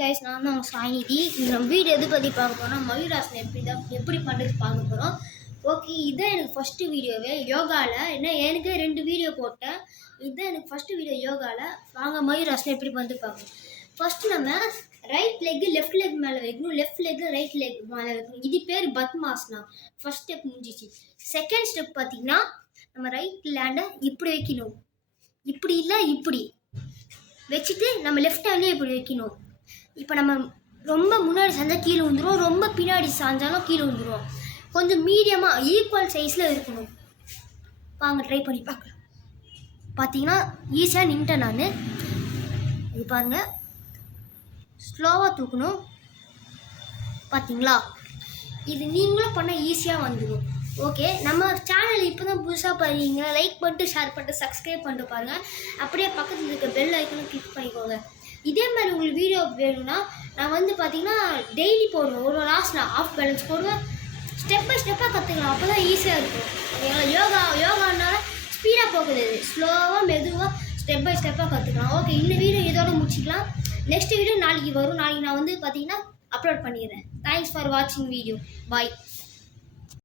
guys, நான் தான் சாய்நிதி. இந்த வீடியோ எது பற்றி பார்க்க போகிறோம், மயூராசனம் எப்படி பண்ணுறது பார்க்க போகிறோம். ஓகே, இதுதான் எனக்கு ஃபஸ்ட்டு வீடியோவே யோகாவில். என்ன எனக்கு 2 வீடியோ போட்டேன். இதுதான் எனக்கு ஃபஸ்ட்டு வீடியோ யோகாவில். வாங்க மயூராசனம் எப்படி வந்து பார்க்கணும். ஃபஸ்ட்டு நம்ம ரைட் லெக்கு லெஃப்ட் லெக் மேலே வைக்கணும், லெஃப்ட் லெக்கு ரைட் லெக் மேலே வைக்கணும். இது பேர் பத்மாசனா. ஃபஸ்ட் ஸ்டெப் முடிஞ்சிச்சு. செகண்ட் ஸ்டெப் பார்த்தீங்கன்னா நம்ம ரைட் லேண்டை இப்படி வைக்கணும், இப்படி இல்லை இப்படி வச்சுட்டு நம்ம லெஃப்ட் ஹேண்ட்லேயே இப்படி வைக்கணும். இப்போ நம்ம ரொம்ப முன்னாடி சாஞ்சால் கீழே விழுந்துடும், ரொம்ப பின்னாடி சாஞ்சாலும் கீழே விழுந்துடும். கொஞ்சம் மீடியமாக ஈக்குவல் சைஸில் இருக்கணும். வாங்க ட்ரை பண்ணி பார்க்கலாம். பார்த்தீங்கன்னா ஈஸியாக நின்ட்டேன் நான். இது பாருங்கள், ஸ்லோவாக தூக்கணும். பார்த்தீங்களா, இது நீங்களும் பண்ணால் ஈஸியாக வந்துடும். ஓகே, நம்ம சேனல் இப்போ தான் புதுசாக பாருங்க, லைக் பண்ணிட்டு ஷேர் பண்ணிட்டு சப்ஸ்கிரைப் பண்ணிட்டு பாருங்கள். அப்படியே பக்கத்தில் இருக்க பெல் ஐக்கனும் கிளிக் பண்ணிக்கோங்க. இதே மாதிரி உங்களுக்கு வீடியோ வேணும்னா நான் வந்து பார்த்தீங்கன்னா டெய்லி போடுவேன். ஒரு லாஸ்ட்டில் ஆஃப் பேலன்ஸ் போடுவேன். ஸ்டெப் பை ஸ்டெப்பாக கற்றுக்கலாம், அப்போ தான் ஈஸியாக இருக்கும். யோகானால ஸ்பீடாக போகுது, ஸ்லோவாக மெதுவாக ஸ்டெப் பை ஸ்டெப்பாக கற்றுக்கலாம். ஓகே, இந்த வீடியோ இதோட முடிச்சிக்கலாம். நெக்ஸ்ட் வீடியோ நாளைக்கு வரும். நாளைக்கு நான் வந்து பார்த்தீங்கன்னா அப்லோட் பண்ணிடுறேன். தேங்க்ஸ் ஃபார் வாட்சிங் வீடியோ. பாய்.